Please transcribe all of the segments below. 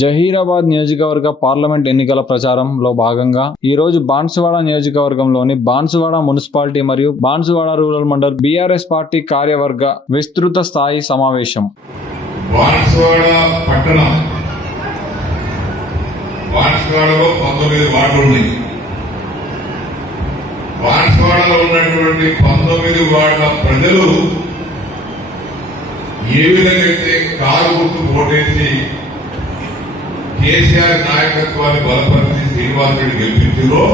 జహీరాబాద్ నియోజకవర్గ పార్లమెంట్ ఎన్నికల ప్రచారంలో భాగంగా ఈ రోజు బాన్సువాడ నియోజకవర్గంలోని బాన్సువాడ మున్సిపాలిటీ మరియు Banswada rural mandal BRS party కార్యవర్గ విస్తృత స్థాయి సమావేశం. బాన్సువాడ పట్టణం, బాన్సువాడలో 19 వార్డులు ఉన్నాయి. బాన్సువాడలో ఉన్నటువంటి 19 వార్డుల ప్రజలు ఏ విధంగా అయితే కారు గుర్తు ఓటేసి కేసీఆర్ నాయకత్వాన్ని బలపరిచి శ్రీనివాస్ రెడ్డి గెలిపించారో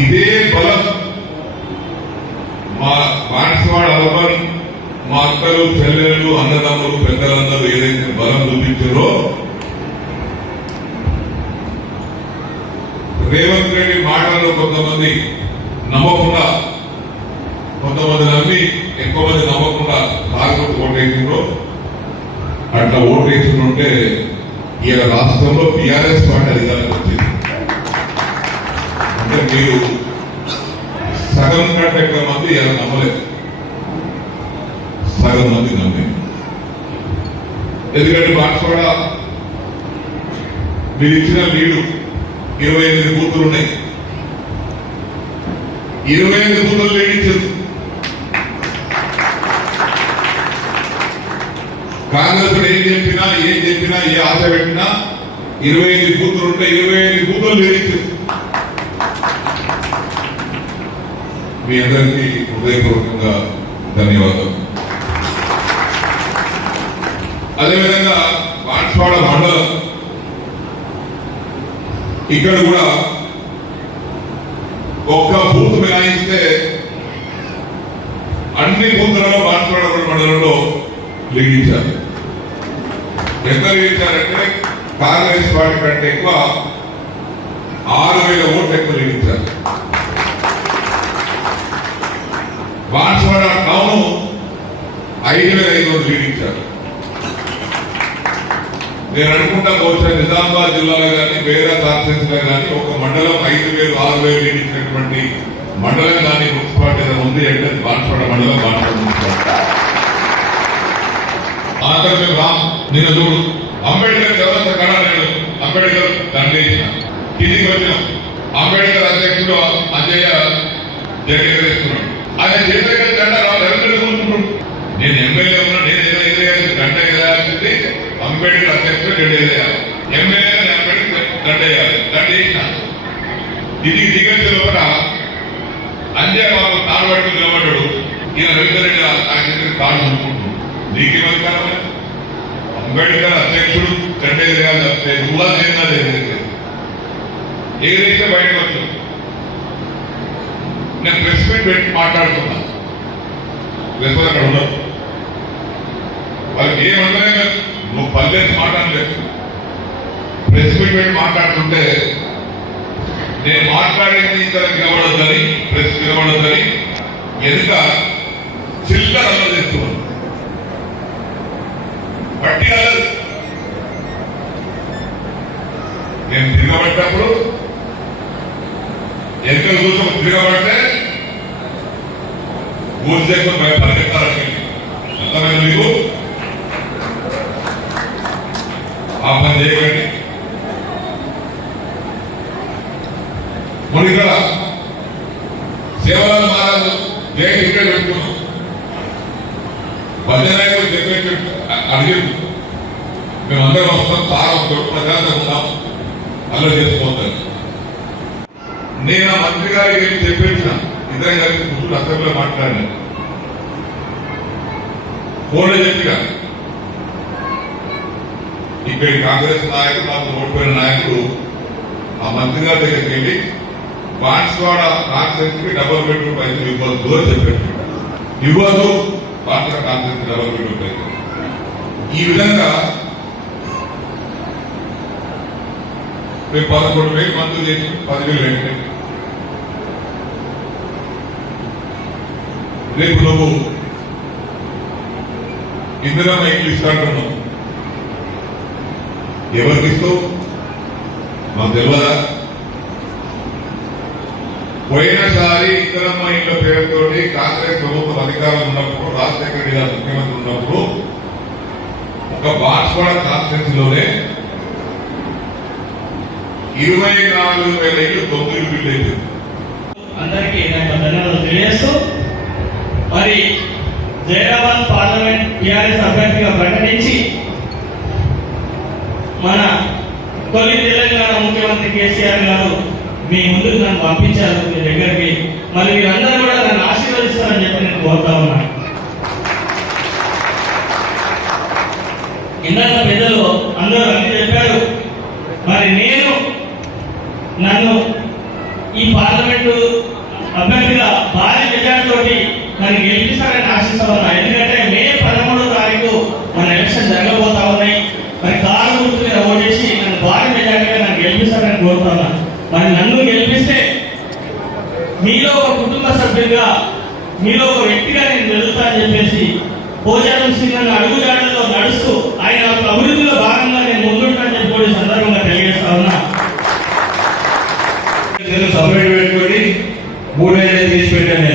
ఇదే బలం మా బాన్సువాడ అర్బన్, మా అక్కలు, చెల్లెళ్ళు, అన్నదమ్ములు, పెద్దలందరూ ఏదైతే బలం చూపించారో రేవంత్ రెడ్డి మాటలు కొంతమంది నమ్మకుండా, కొంతమంది నమ్మి ఎక్కువ మంది నమ్మకుండా కారు ఓటేసిండ్రో అట్లా ఓటేస్తుంటే ఈ రాష్ట్రంలో బీఆర్ఎస్ పార్టీ అధికారంలోకి వచ్చింది. అంటే మీరు సగం కంటే ఎక్కువ మంది ఇలా నమ్మలేదు, సగం మంది నమ్మే. ఎందుకంటే బాన్సువాడ మీరు ఇచ్చిన లీడు 28 బూతులు ఉన్నాయి. 28 బూతులు లీడించారు. కాంగ్రెస్ ఏం చెప్పినా ఏ ఆశ పెట్టినా 25 బూతులు ఉంటే 25 బూతులు లీడించారు. మీ అందరికీ హృదయపూర్వకంగా ధన్యవాదాలు. అదేవిధంగా బాన్సువాడ మండలం ఇక్కడ కూడా ఒక్క బూత్ మినాయిస్తే అన్ని బూతులలో బాన్సువాడ మండలంలో లీడించారు. ఎంత లీడించారంటే కాంగ్రెస్ పార్టీ కంటే ఎక్కువ 6,000 ఓట్లు ఎక్కువ లీడించారు. బాన్సువాడ టౌన్ 5,500 లీడించారు. నేను అనుకుంటా బహుశా నిజామాబాద్ జిల్లాలో కానీ వేరే కాన్స్టిట్యూన్సీలో కానీ ఒక మండలం 5,000, 6,000 లీడించినటువంటి మండలం కానీ మున్సిపాలిటీ ఉంది అంటే బాన్సువాడ మండలం, బాన్సువాడ మున్సిపాలిటీ. ఆంధ్రప్రదేశ్ రామ్ నేను చూడు అంబేద్కర్ చౌరస్తా కాడ నేను అంబేద్కర్ దండేసిన కిందికి వచ్చినాం. అంబేద్కర్ అధ్యక్షుడు అజయ్ జగేస్తున్నాడు. ఆయన చేతికి దండ కూర్చుంటాడు. నేను ఎమ్మెల్యే ఉన్నా, నేను ఏదో గంట వేయాల్సింది అంబేద్కర్ అధ్యక్షుడు గంట వేయాలి. ఎమ్మెల్యే అంబేద్కర్ గంట వేయాలి. గంట వేసిన ఇది దిగొచ్చే లోపల అంజయ్ బాబు తాడుబడి నిలబడ్డాడు. ఈయన రవీంద్ర రెడ్డి ఆయన చేతికి తాడు చూసుకుంటున్నాడు. నీకేమధికారం? అంబేద్కర్ అధ్యక్షుడు గంటే నువ్వా చేసినా ఏదైతే బయటకు వచ్చు. నేను ప్రెస్ మీట్ పెట్టి మాట్లాడుతున్నా, ప్రెస్ అక్కడ ఉండదు. వాళ్ళకి ఏమంటే నువ్వు పల్లెసి మాట్లాడలేదు. ప్రెస్ మీట్ పెట్టి మాట్లాడుతుంటే నేను మాట్లాడేది ఇతర నిలబడొద్దని, ప్రెస్ నిలబడొద్దని వెనుక చిల్లర చేస్తున్నాను. బట్టి కాదు, నేను తిరగబడ్డప్పుడు ఎంత చూసాం. తిరగబడితే ఊరిసేపు పరిగెత్తాలి. అర్థమైన మీకు ఆ పని చేయకండి. మన ఇక్కడ సేవలను మారాలి దేని ఇక్కడ పెట్టుకున్నాం. భజనాయకులు చెప్పేట్టు అడిగింది మేమందరం వస్తాం, సార్ ప్రజాంతం ఉన్నాం, అలా చేసుకోవద్దని. నేను ఆ మంత్రి గారికి వెళ్ళి చెప్పేసిన, ఇద్దరం కలిసి కూర్చుని అసెంబ్లీలో మాట్లాడినా, ఫోన్లో చెప్పిన ఇక్కడ కాంగ్రెస్ నాయకుడు, నాకు ఓడిపోయిన నాయకుడు ఆ మంత్రి గారి దగ్గరికి వెళ్ళి బాన్సువాడ కాన్స్టిట్యూన్సీకి డబుల్ బెడ్రూమ్ పైసలు ఇవ్వద్దు అని చెప్పారు. ఇవ్వదు, బాన్సువాడ కాన్స్టిట్యూన్సీ డబుల్ బెడ్రూమ్ పైసలు. ఈ విధంగా మేము 11,000 మందులు చేసి 10,000 పెట్టండి. రేపు నువ్వు ఇందిరా మైకులు ఇస్తాంటున్నావు, ఎవరికి ఇస్తావు మాకు తెలియదా? పోయినసారి ఇందిరమ్మ ఇళ్ల పేరుతోటి కాంగ్రెస్ ప్రభుత్వం అధికారం ఉన్నప్పుడు, రాజశేఖర రెడ్డి గారు ముఖ్యమంత్రి ఉన్నప్పుడు ఒక బాన్సువాడ కాన్స్టిట్యూన్సీలోనే 24,000 ఇల్లు తొమ్మిది బిల్లు అయితే అందరికీ ధన్యవాదాలు తెలియజేస్తూ మరి జైరాబాద్ పార్లమెంట్ టీఆర్ఎస్ అభ్యర్థిగా ప్రకటించి మన తొలి తెలంగాణ ముఖ్యమంత్రి కేసీఆర్ గారు మీ ముందుకు నన్ను పంపించారు మీ దగ్గరికి. మరి మీరందరూ కూడా నన్ను ఆశీర్వదిస్తారని చెప్పి నేను కోరుతా ఉన్నాను. ఇందాక పెద్దలు అందరూ అన్ని చెప్పారు. మరి నన్ను ఈ పార్లమెంటు అభ్యర్థిగా భారీ మెజార్టీతోటి నన్ను గెలిపిస్తారని ఆశిస్తా ఉన్నా. ఎందుకంటే మే 13వ తారీఖు మన ఎలక్షన్ జరగబోతా ఉన్నాయి. మరి కారు గుర్తు మీద ఓటేసి నన్ను భారీ మెజార్టీగా నన్ను గెలిపిస్తారని కోరుతున్నా. మరి నన్ను గెలిపిస్తే మీలో ఒక కుటుంబ సభ్యులుగా, మీలో ఒక వ్యక్తిగా నేను వెళుతా అని చెప్పేసి పోచారం సింగ్ అడుగుజాడల్లో నడుస్తూ ఆయన అభివృద్ధిలో భాగంగా నేను ముందుంటానని చెప్పి కూడా సందర్భంగా తెలియజేస్తా ఉన్నా. సపరేట్ పెట్టుకొని 3 ఏళ్ళు తీసి పెట్టాను.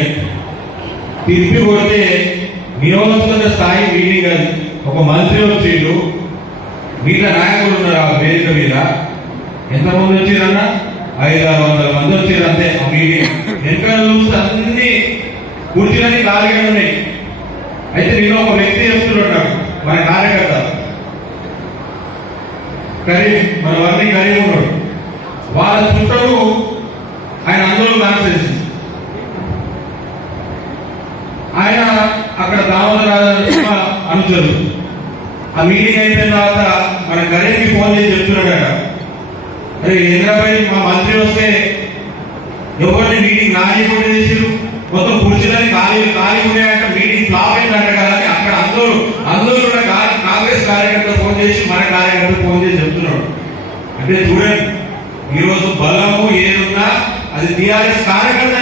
తిప్పి కొడితే నియోజకవర్గ స్థాయి మీటింగ్ అది. ఒక మంత్రి వచ్చిండు, మిగతా నాయకులు ఉన్నారు ఆ వేదిక మీద. ఎంతమంది వచ్చిరన్న? 500-600 మంది వచ్చారు అంతే. ఆ మీటింగ్ వెనకాల చూస్తే అన్ని కుర్చీలన్నీ ఖాళీగా ఉన్నాయి. అయితే నేను ఒక వ్యక్తి చెప్తున్నాడు, మన కార్యకర్త కరీం, మన వర్ణి కరీం ఉన్నాడు. వాళ్ళ చుట్టూ ఆయన ఆందోళన కాన్ఫరెన్స్, ఆయన అక్కడ దామోదర అనుచరు. ఆ మీటింగ్ అయిపోయిన తర్వాత మన కరీంకి ఫోన్ చేసి చెప్తున్నాడట, అరే హైదరాబాద్ మా మంత్రి వస్తే ఎవరిని మీటింగ్ నాయకుడు చేసారు, మొత్తం కుర్చీలని ఖాళీ ఉన్నాయంట, మీటింగ్ ఫ్లాప్ అయిందంట కదా. అక్కడ అందరూ కూడా కాంగ్రెస్ కార్యకర్త ఫోన్ చేసి మన కార్యకర్త ఫోన్ చేసి చెప్తున్నాడు. అంటే చూడండి, ఈరోజు బలము ఏదున్నా అది టీఆర్ఎస్ కార్యకర్త